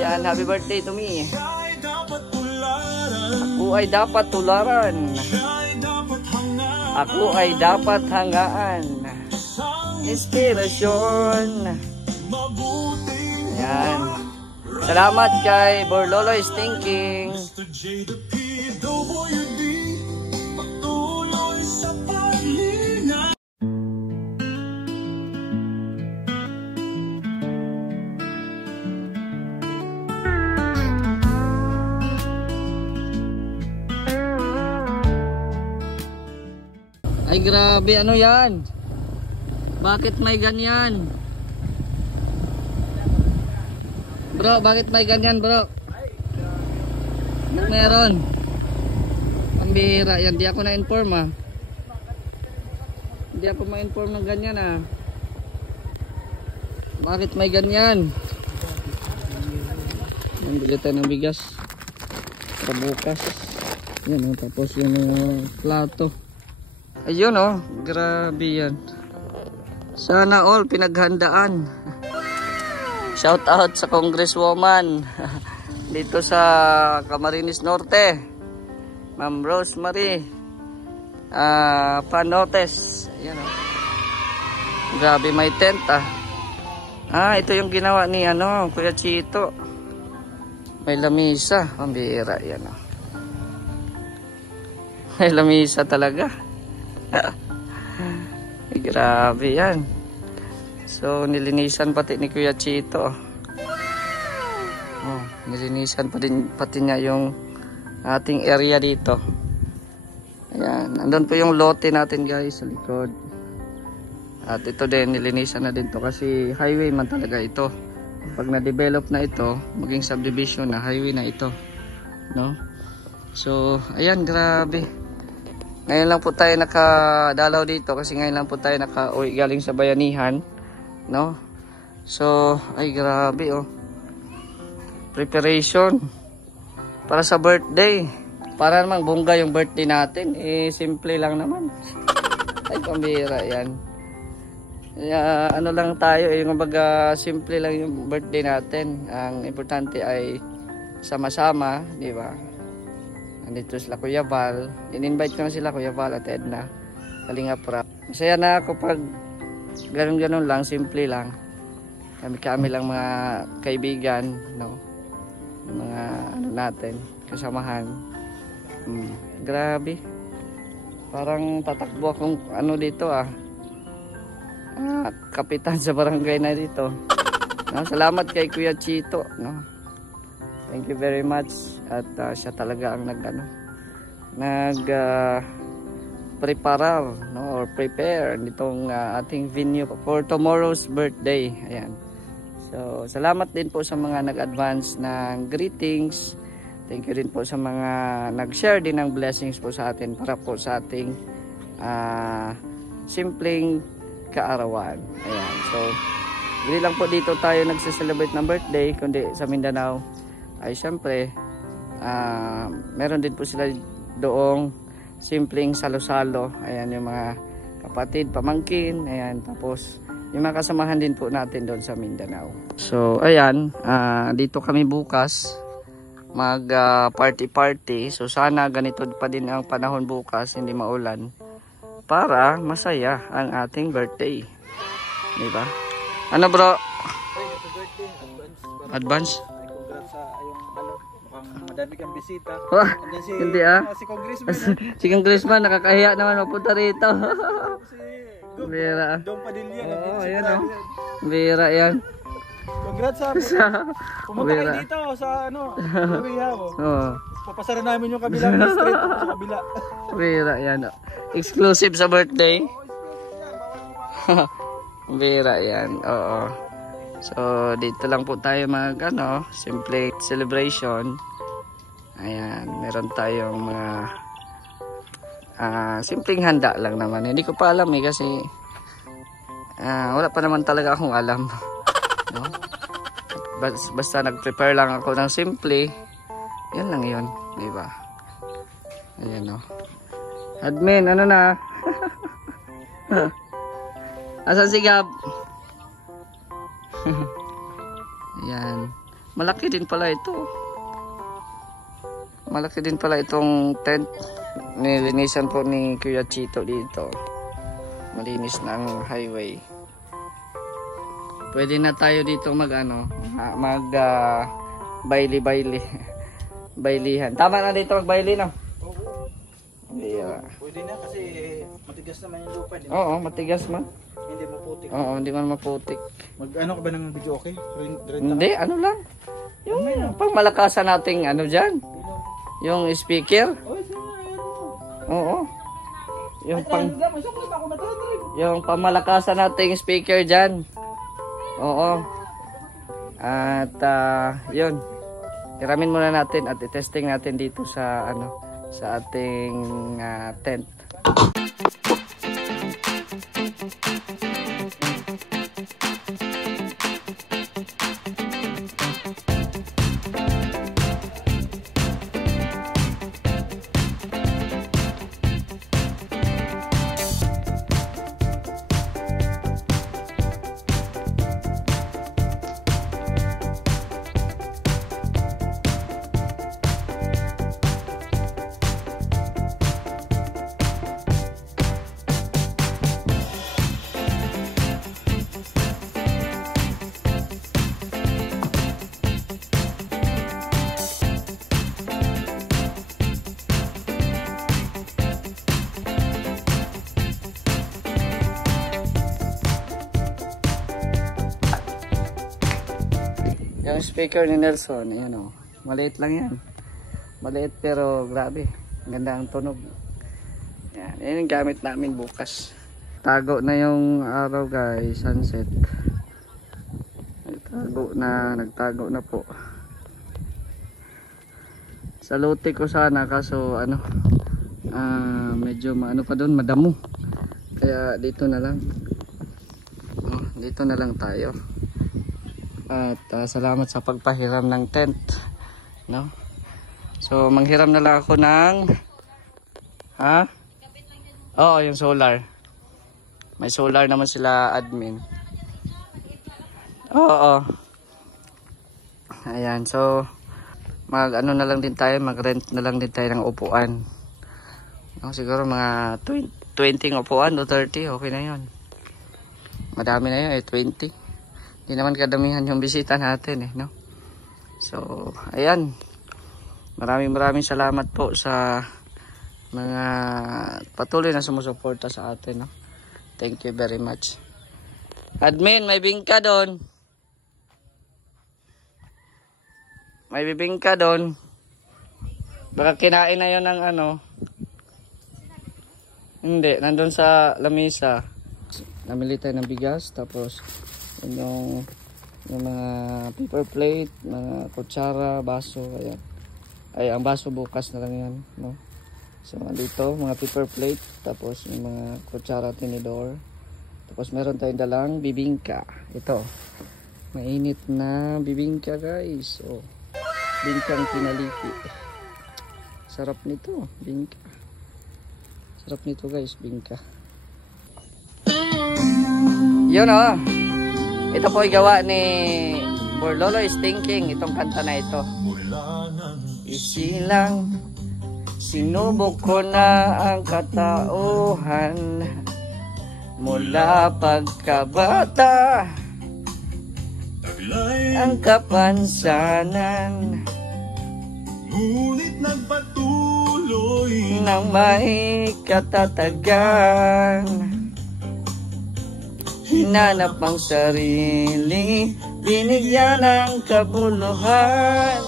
Yan, happy birthday to me. Ako ay dapat tularan. Ako ay dapat hangaan. Inspirasyon. Yan. Salamat kay Borloloy Stinking. Ay grabe, ano yan? Bakit may ganyan? Bro, bakit may ganyan bro? Meron. Pambihira yan, di ako na-inform ah. Hindi ako ma-inform ng ganyan ah. Bakit may ganyan? Bili tayo ng bigas sa bukas. Yan oh, tapos yung plato. Ayun oh, grabe yan. Sana all pinaghandaan. Shout out sa Congresswoman dito sa Camarines Norte, Ma'am Rosemary Panotes. Ayun oh. Grabe may tent ah. Ito yung ginawa ni Kuya Chito. May lamisa, pambihira yan oh. May lamisa talaga. Grabe yan. So nilinisan pati ni Kuya Chito. Nilinisan pati niya yung ating area dito. Ayan, andun po yung lote natin guys sa likod. At ito din nilinisan na din to kasi highway man talaga ito. Pag na-develop na ito, maging subdivision na highway na ito, no? So ayan, grabe. Ngayon lang po tayo nakadalaw dito kasi ngayon lang po tayo naka-uwi galing sa bayanihan, no? So, ay grabe oh. Preparation para sa birthday. Para namang bongga yung birthday natin. Simple lang naman. Ay, pambihira yan. Ano lang tayo, kumbaga simple lang yung birthday natin. Ang importante ay sama-sama, di ba? Nandito sila Kuya Val. In-invite ko na sila Kuya Val at Edna. Kalinga Prap. Masaya na ako pag ganun-ganun lang, simple lang. Kami lang mga kaibigan, no? Mga natin, kasamahan. Grabe. Parang tatakbo akong dito kapitan sa barangay na dito. No? Salamat kay Kuya Chito, no? Thank you very much. At siya talaga ang preparar, no, or prepare nitong ating venue for tomorrow's birthday. Ayan. So, salamat din po sa mga nag-advance ng greetings. Thank you din po sa mga nag-share din ng blessings po sa atin para po sa ating simpleng kaarawan. Ayan. So, hindi lang po dito tayo nagse-celebrate ng birthday, kundi sa Mindanao ay syempre meron din po sila doong simpleng salo-salo. Ayan, yung mga kapatid, pamangkin, ayan, tapos yung mga kasamahan din po natin doon sa Mindanao. So ayan, dito kami bukas mag party. So sana ganito pa din ang panahon bukas, hindi maulan, para masaya ang ating birthday, di ba? Ano bro? Advance? Madami kang bisita. Hindi si Congressman. Si Congressman nakakahiya naman mapunta rito. Bira. Dong Padilla. Ayan oh. Bira yan. Congrats sa pumunta kayo dito sa Rihaw. Papasara namin yung kabilang street sa kabila. Bira yan oh. Exclusive sa birthday. Bira yan. Oo. So dito lang po tayo mag simple celebration. Ayan, meron tayong mga simpleng handa lang naman. Hindi ko pa alam kasi wala pa naman talaga akong alam, no? Basta nag-prepare lang ako ng simple. Yan lang yun, di ba? Ayan o. Admin, ano na? Asan si Gab? Ayan. Malaki din pala ito. Malaki din pala itong tent. Nilinisan po ni Kuya Chito dito. Malinis na ang highway. Pwede na tayo dito baili-baili. Bailihan. Tama na dito magbaili, no? Oo. Yeah. Pwede na kasi matigas naman yung lupa. Oo, matigas man. Hindi maputik. Oo, hindi man maputik. Mag-ano ka ba ng video okay? Hindi, ano lang. Yung pang malakasan nating dyan. Yung speaker. Oo. Yung pamalakasan nating speaker dyan. Oo. At yun. Hiramin muna natin at i-testing natin dito sa sa ating tent. Yung speaker ni Nelson, ayan o. Maliit lang yan. Maliit pero grabe. Ganda ang tunog. Yan, yan yung gamit namin bukas. Tago na yung araw guys, sunset. Nagtago na po. Saluti ko sana kaso medyo pa doon, madamo. Kaya dito na lang. Dito na lang tayo. At salamat sa pagpahiram ng tent, no? So manghiram na lang ako ng Oo, yung solar. May solar naman sila admin. Oo. Ayan, so na lang din tayo, mag-rent na lang din tayo ng upuan. No, siguro mga 20 upuan o 30, okay na 'yon. Madami na 'yon, 20. Hindi naman kadamihan yung bisita natin no? So, ayan. Maraming salamat po sa mga patuloy na sumusuporta sa atin, no? Thank you very much. Admin, may bingka doon. May bibingka doon. Baka kinain na yun ng Hindi, nandun sa lamesa. Namili tayo ng bigas, tapos yung mga paper plate, mga kutsara, baso, ayan. Ay, ang baso bukas na lang yan, no? So, dito, mga paper plate, tapos yung mga kutsara, tinidor. Tapos meron tayong dalang bibingka. Ito, mainit na bibingka guys. Oh, bingkang pinaliki. Sarap nito, bingka. Sarap nito guys, bingka. Yun ito po ay gawa ni Borlolo is Thinking, itong kanta na ito. Isilang sinubok ko na ang katauhan mula pagkabata, ang kapansanan, ngunit nagpatuloy ng may katatagan. Hinanap ang sarili, binigyan ng kabuluhan,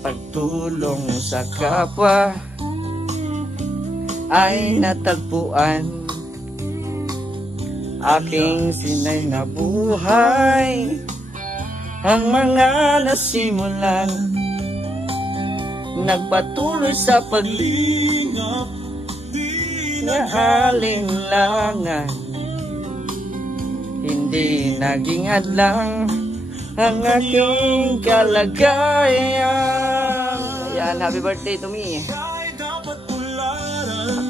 pagtulong sa kapwa ay natagpuan. Aking sinay na buhay, ang mga nasimulan, nagpatuloy sa paglingap na alinlangan. Hindi naging hadlang ang aking kalagayan. Yan, happy birthday to me.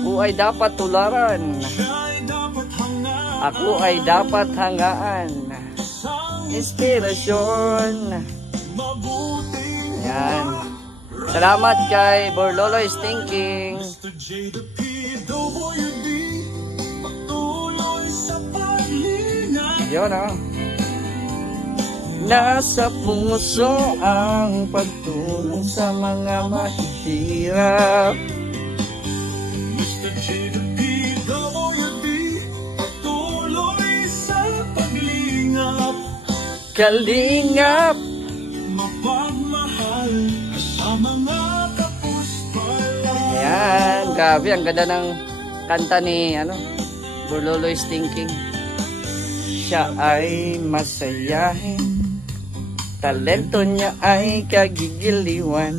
Ako ay dapat tularan. Ako ay dapat hangaan. inspirasyon. Ayan. Salamat kay Borloloy Stinking. Yun oh. Nasa puso ang pagtulong sa mga mahihirap. Kalingap, mapagmahal sa mga kapuspala. Ayan, grabe, ang ganda ng kanta ni Borloloy Stinking. Siya ay masayahin, talento niya ay kagigiliwan.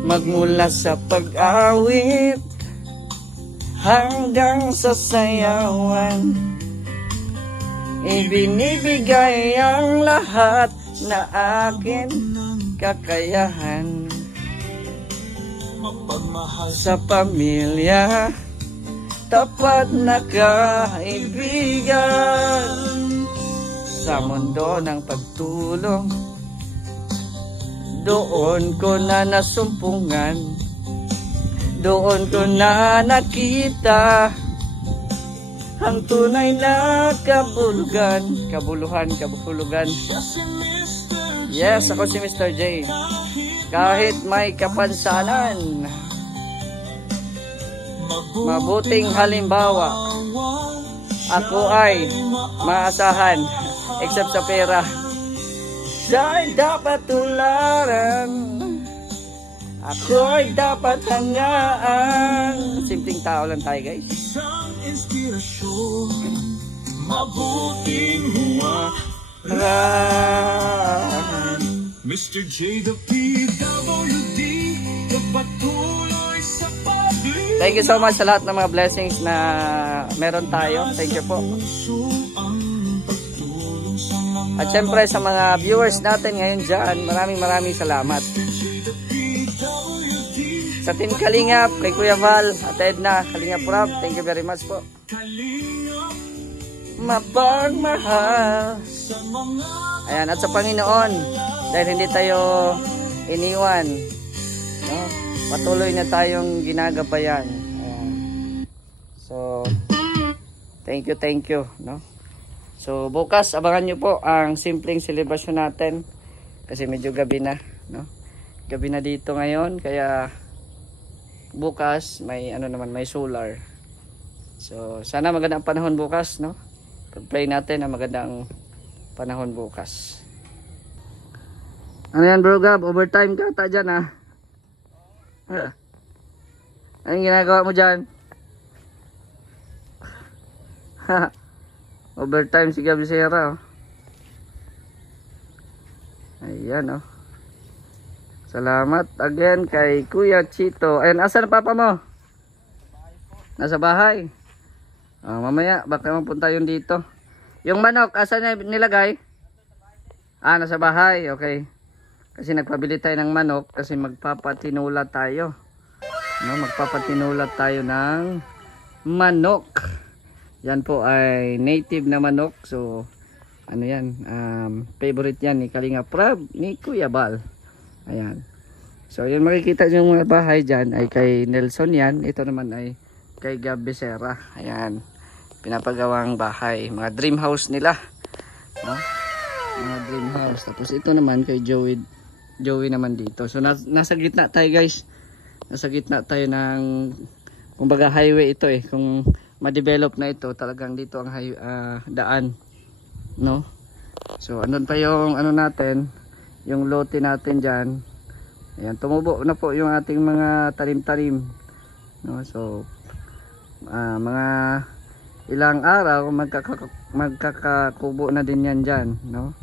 Magmula sa pag-awit hanggang sa sayawan, ibinibigay ang lahat na akin kakayahan. Mapagmahal sa pamilya, tapat na kaibigan. Sa mundo ng pagtulong, doon ko na nasumpungan, doon ko na nakita ang tunay na kabuluhan. Yes, ako si Mr. J. Kahit may kapansanan, mabuting halimbawa, ako ay maasahan, except sa pera. Siya ay dapat tularan, ako ay dapat hangaan. Simpleng tao lang tayo, guys. Inspirasyon, mabuting huwaran. Mr. J, the PWD, patuloy sa pagli. Thank you so much sa lahat ng mga blessings na meron tayo. Thank you po. At syempre sa mga viewers natin ngayon dyan, maraming salamat. Sa Team Kalingap, kay Kuya Val, at Edna, Kalingap Rob, thank you very much po. Mapagmahal. Ayan, at sa Panginoon, dahil hindi tayo iniwan, no? Patuloy na tayong ginagabayan. Ayan. So, thank you, no? So, bukas, abangan nyo po ang simpleng celebration natin, kasi medyo gabi na, no? Gabi na dito ngayon, kaya bukas may may solar. So sana magandang panahon bukas, no? Pag-pray natin ang magandang panahon bukas. Ano yan, bro Gab? Overtime ka ta dyan, ha? Anong ginagawa mo dyan? Overtime si Gabi Sierra, oh. Ayan, oh. Salamat again kay Kuya Chito. Ayun, asan ang papa mo? Nasa bahay. Mamaya, baka mapunta yun dito. Yung manok, asan na nilagay? Nasa bahay. Okay. Kasi nagpabili tayo ng manok kasi magpapatinula tayo. No, magpapatinula tayo ng manok. Yan po ay native na manok. So, ano yan? Favorite yan ni Kalingap Rob, ni Kuya Val. Ayan. So, yun makikita nyo yung mga bahay dyan ay kay Nelson yan. Ito naman ay kay Gab Becerra. Ayan. Pinapagawang bahay. Mga dream house nila. No? Mga dream house. Tapos ito naman kay Joey naman dito. So, nasa gitna tayo, guys. Nasa gitna tayo ng kumbaga highway ito eh. Kung ma-develop na ito, talagang dito ang daan. No? So, andun pa yung natin, yung lote natin dyan. Ayan, tumubo na po yung ating mga talim-talim, no? So mga ilang araw magkakakubo na din yan dyan, no?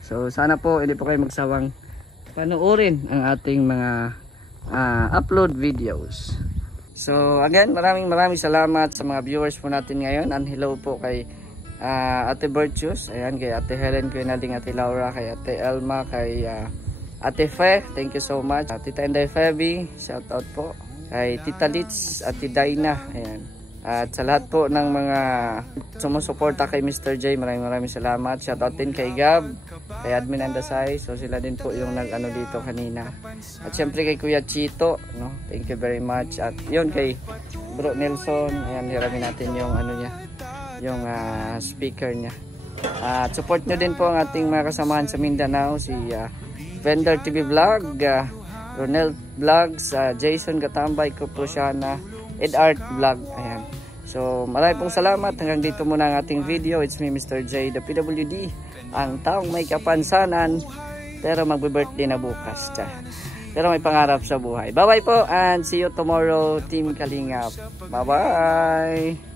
So sana po hindi po kayo magsawang panoorin ang ating mga upload videos. So again, maraming salamat sa mga viewers po natin ngayon. And hello po kay Ate Virtues, ayan, kay Ate Helen, kay Nading, Ate Laura, kay Ate Elma, kay Ate Fe, thank you so much. Tita Inday Feby, shout out po. Kay Tita Litz, Ate Dina, ayan. At sa lahat po ng mga sumusuporta kay Mr. J, maraming salamat. Shoutout din kay Gab, kay Admin Andasay. So sila din po yung nag-ano dito kanina. At syempre kay Kuya Chito, no? Thank you very much. At yun kay Bro Nelson, ayan, hiramin natin yung ano niya, yung speaker niya. At support nyo din po ang ating mga kasamahan sa Mindanao, si Vendor TV Vlog, Ronel Vlogs, Jason Gatambay, Kuprosyana, Edart Vlog. Ayan. So maraming pong salamat. Hanggang dito muna ang ating video. It's me, Mr. J, the PWD, ang taong may kapansanan pero magbe-birthday na bukas. Pero may pangarap sa buhay. Bye bye po and see you tomorrow, Team Kalingap. Bye bye.